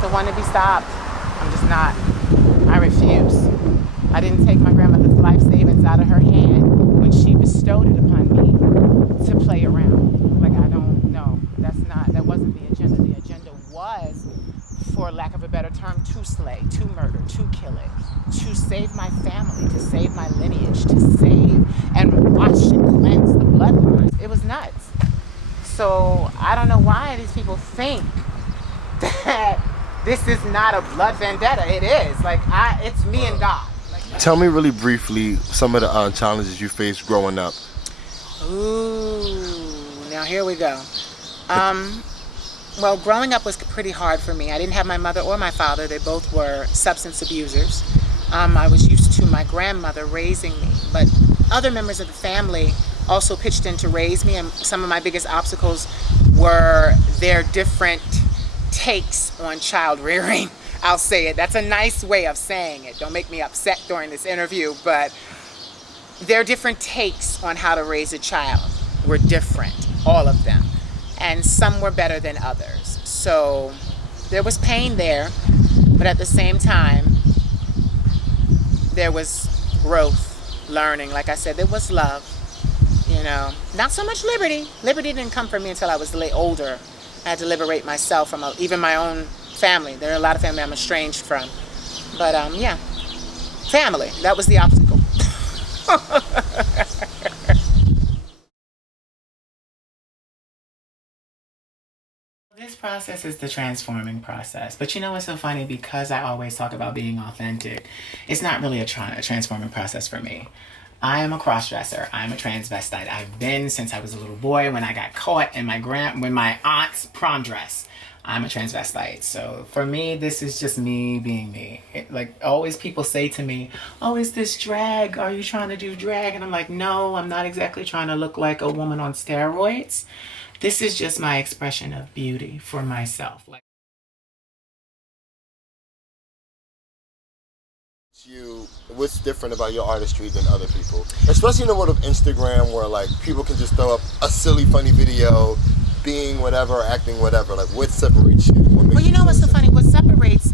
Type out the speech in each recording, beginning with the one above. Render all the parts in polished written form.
not the one to be stopped. I'm just not. I refuse. I didn't take my grandmother's life savings out of her hand when she bestowed it upon me to play around. Like, I don't know. That wasn't the agenda. The agenda was, for lack of a better term, to slay, to murder, to kill it, to save my family, to save my lineage, to save and wash and cleanse the bloodlines. It was nuts. So I don't know why these people think that this is not a blood vendetta. It is. Like, it's me and God. Tell me really briefly some of the challenges you faced growing up. Ooh, now here we go. Well, growing up was pretty hard for me. I didn't have my mother or my father. They both were substance abusers. I was used to my grandmother raising me, but other members of the family also pitched in to raise me, and some of my biggest obstacles were their different takes on child rearing. I'll say it. That's a nice way of saying it. Don't make me upset during this interview, but their different takes on how to raise a child were different, all of them. And some were better than others. So there was pain there, but at the same time, there was growth, learning. Like I said, there was love, Not so much liberty. Liberty didn't come for me until I was older. I had to liberate myself from even my own family. There are a lot of family I'm estranged from. But yeah, family, that was the obstacle. This process is the transforming process. But you know what's so funny? Because I always talk about being authentic, it's not really a transforming process for me. I am a cross-dresser. I'm a transvestite. I've been since I was a little boy when I got caught in when my aunt's prom dress. I'm a transvestite. So for me, this is just me being me. Like always people say to me, oh, is this drag? Are you trying to do drag? And I'm like, no, I'm not exactly trying to look like a woman on steroids. This is just my expression of beauty for myself. What's different about your artistry than other people? Especially in the world of Instagram where like people can just throw up a silly, funny video being whatever, acting whatever. Like what separates you? Well, you know what's so funny? What separates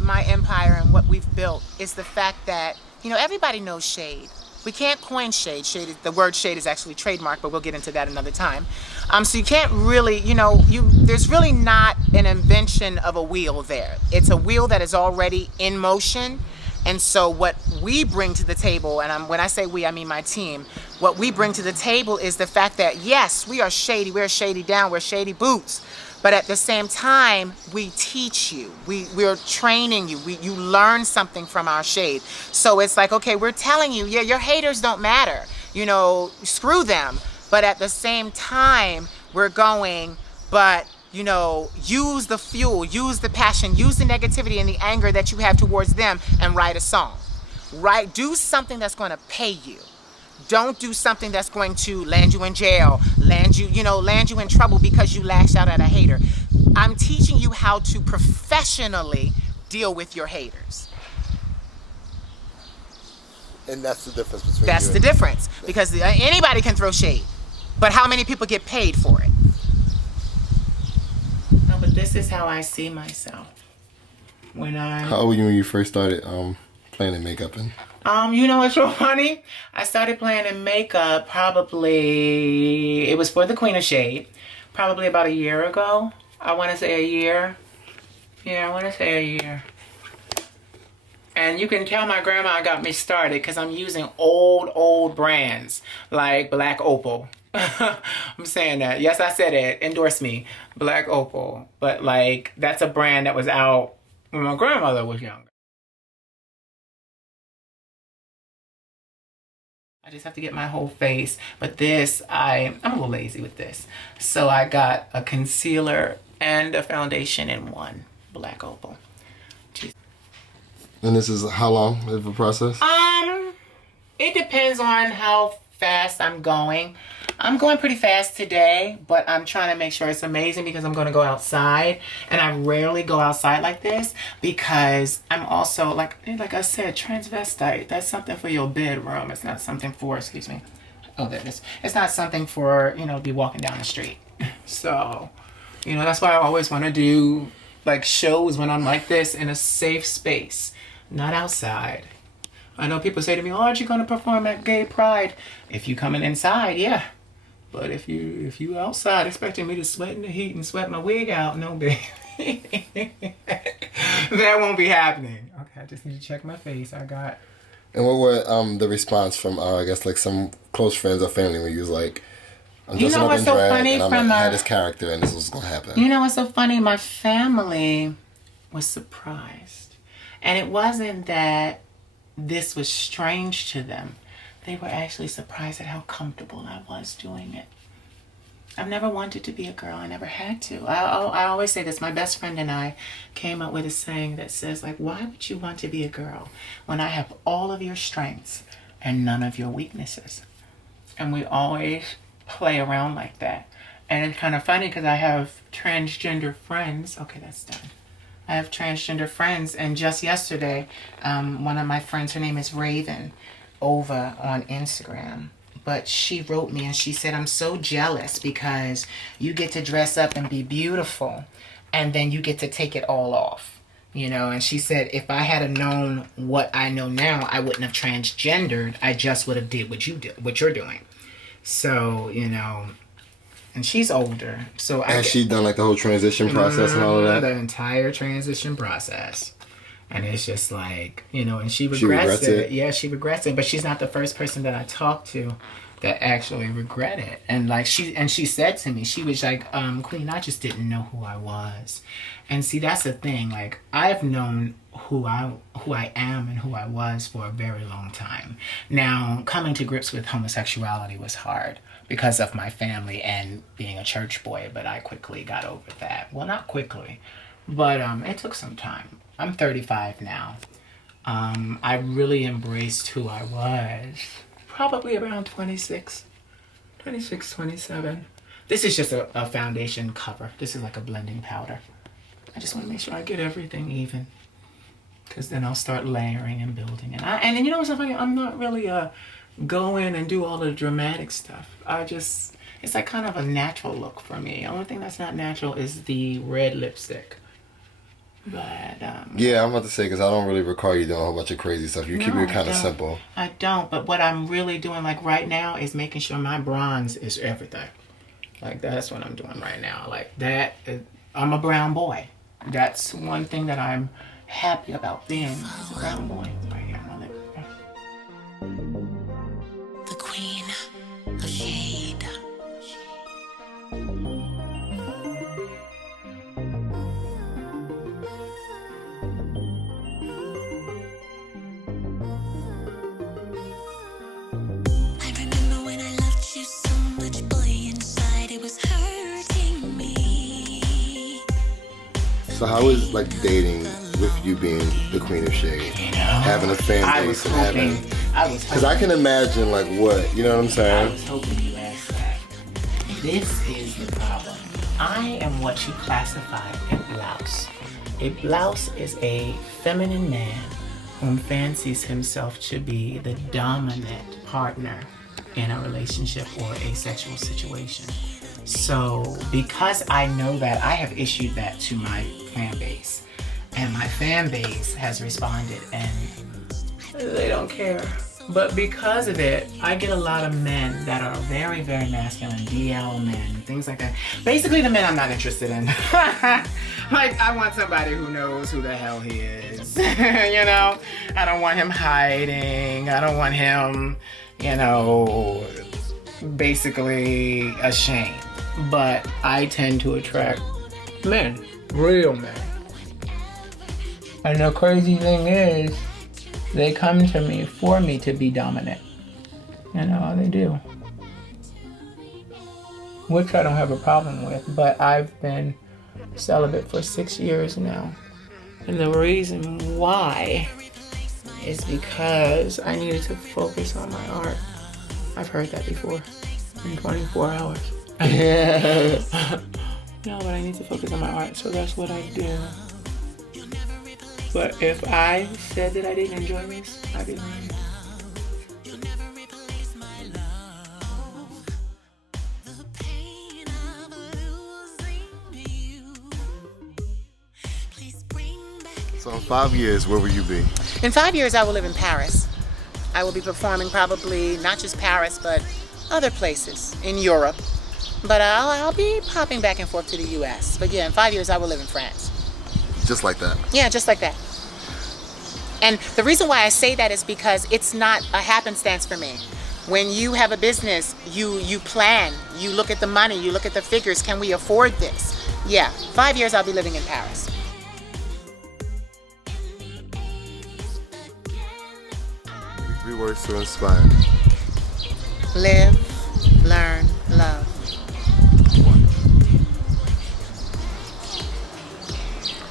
my empire and what we've built is the fact that, everybody knows shade. We can't coin shade. The word shade is actually trademarked, but we'll get into that another time. So you can't really, there's really not an invention of a wheel there. It's a wheel that is already in motion. And so what we bring to the table, and when I say we, I mean my team, what we bring to the table is the fact that, yes, we are shady. We're shady down. We're shady boots. But at the same time, we teach you. We're training you. You learn something from our shade. So it's like, okay, we're telling you, yeah, your haters don't matter. Screw them. But at the same time, we're going, but use the fuel, use the passion, use the negativity and the anger that you have towards them and write a song. Do something that's going to pay you. Don't do something that's going to land you in jail, land you in trouble because you lashed out at a hater. I'm teaching you how to professionally deal with your haters. And that's the difference between That's the difference. Because anybody can throw shade. But how many people get paid for it? No, but this is how I see myself. How old were you when you first started playing in makeup? You know what's so funny? I started playing in makeup it was for the Queen of Shade, probably about a year ago. I want to say a year. Yeah, I want to say a year. And you can tell my grandma got me started because I'm using old brands like Black Opal. I'm saying that. Yes, I said it. Endorse me. Black Opal. But that's a brand that was out when my grandmother was younger. I just have to get my whole face. But this, I'm a little lazy with this. So I got a concealer and a foundation in one. Black Opal. Jeez. And this is how long of a process? It depends on how fast I'm going. I'm going pretty fast today, but I'm trying to make sure it's amazing because I'm going to go outside, and I rarely go outside like this because I'm also like I said, transvestite. That's something for your bedroom. It's not something for, excuse me. Oh, there it is. It's not something for, be walking down the street. So, that's why I always want to do like shows when I'm like this in a safe space, not outside. I know people say to me, "Oh, aren't you going to perform at Gay Pride?" If you coming inside, yeah. But if you outside expecting me to sweat in the heat and sweat my wig out, no, baby. That won't be happening. Okay, I just need to check my face. I got. And what were the response from I guess like some close friends or family when you was like, I'm dressing up in drag and I'm gonna have this character and this was gonna happen? You know what's so funny? My family was surprised, and it wasn't that this was strange to them. They were actually surprised at how comfortable I was doing it. I've never wanted to be a girl. I never had to. I always say this. My best friend and I came up with a saying that says, like, why would you want to be a girl when I have all of your strengths and none of your weaknesses? And we always play around like that. And it's kind of funny because I have transgender friends. Okay, that's done. I have transgender friends. And just yesterday, one of my friends, her name is Raven, over on Instagram. But she wrote me and she said, I'm so jealous because you get to dress up and be beautiful and then you get to take it all off. You know, and she said, if I had known what I know now, I wouldn't have transgendered. I just would have did what you did, what you're doing. So, you know, and she's older. So Has she done like the whole transition process and all of that? The entire transition process. And it's just like, you know, and she regrets it. Yeah, she regrets it. But she's not the first person that I talked to that actually regret it. And like she said to me, she was like, Queen, I just didn't know who I was. And see, that's the thing. Like, I've known who I am and who I was for a very long time. Now, coming to grips with homosexuality was hard because of my family and being a church boy, but I quickly got over that. Well, not quickly, but it took some time. I'm 35 now. I really embraced who I was probably around 26, 27. This is just a foundation cover. This is like a blending powder. I just want to make sure I get everything even, because then I'll start layering and building. And you know what's so funny? I'm not really go in and do all the dramatic stuff. It's like kind of a natural look for me. The only thing that's not natural is the red lipstick. But yeah, I'm about to say, because I don't really recall you doing a whole bunch of crazy stuff. You keep it kind of simple. I don't, but what I'm really doing like right now is making sure my bronze is everything. Like, that's what I'm doing right now. Like, I'm a brown boy. That's one thing that I'm happy about being. As a brown boy. Right here on my lip. The Queen of Shade. So how is like dating with you being the Queen of Shade, having a fan base and having? Because I can imagine like what, you know what I'm saying? I was hoping you asked that. This is the problem. I am what you classify a blouse. A blouse is a feminine man whom fancies himself to be the dominant partner in a relationship or a sexual situation. So because I know that, I have issued that to my fan base. And my fan base has responded and they don't care. But because of it, I get a lot of men that are very, very masculine, DL men, things like that. Basically the men I'm not interested in. Like, I want somebody who knows who the hell he is. You know? I don't want him hiding. I don't want him, you know, basically ashamed. But I tend to attract men, real men. And the crazy thing is, they come to me for me to be dominant. You know, they do. Which I don't have a problem with, but I've been celibate for 6 years now. And the reason why is because I needed to focus on my art. I've heard that before, in 24 hours. No, but I need to focus on my art, so that's what I do. But if I said that I didn't enjoy this, I'd be lying. So in 5 years, where will you be? In 5 years, I will live in Paris. I will be performing probably not just Paris, but other places in Europe. But I'll be popping back and forth to the U.S. But yeah, in 5 years, I will live in France. Just like that. Yeah, just like that. And the reason why I say that is because it's not a happenstance for me. When you have a business, you plan, you look at the money, you look at the figures. Can we afford this? Yeah, 5 years I'll be living in Paris. 3 words to inspire. Live, learn, love.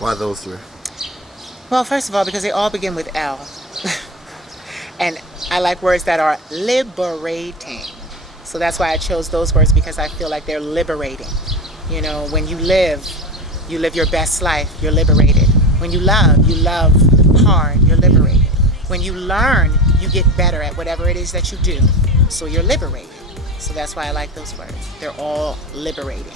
Why those 3? Well, first of all, because they all begin with L. And I like words that are liberating. So that's why I chose those words, because I feel like they're liberating. You know, when you live your best life, you're liberated. When you love hard, you're liberated. When you learn, you get better at whatever it is that you do. So you're liberated. So that's why I like those words. They're all liberating.